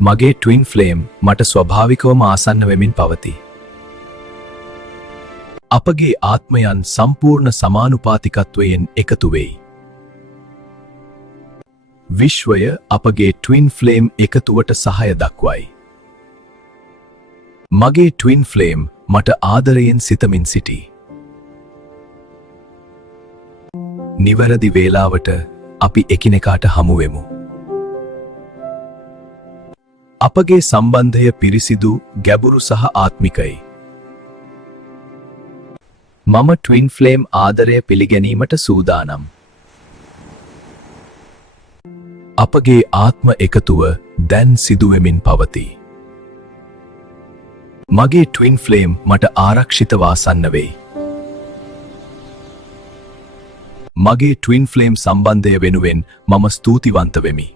මගේ twin flame මට ස්වභාවිකවම ආසන්න වෙමින් පවතී. අපගේ ආත්මයන් සම්පූර්ණ සමානුපාතිකත්වයෙන් එකතු වෙයි. විශ්වය අපගේ ට්වින් ෆ්ලේම් එකතුවට සහාය දක්වයි. මගේ ට්වින් ෆ්ලේම් මට ආදරයෙන් සිතමින් සිටී. නිවැරදි වේලාවට අපි එකිනෙකාට හමු වෙමු. අපගේ සම්බන්ධය පිරිසිදු, ගැඹුරු සහ ආත්මිකයි. මම ට්වින් ෆ්ලේම් ආදරය පිළිගැනීමට සූදානම්. අපගේ ආත්ම එකතුව දැන් සිදුවෙමින් පවතී. මගේ ට්වින් ෆ්ලේම් මට ආරක්ෂිතව ආසන්න වෙයි. මගේ ට්වින් ෆ්ලේම් සම්බන්ධය වෙනුවෙන් මම ස්තුතිවන්ත වෙමි.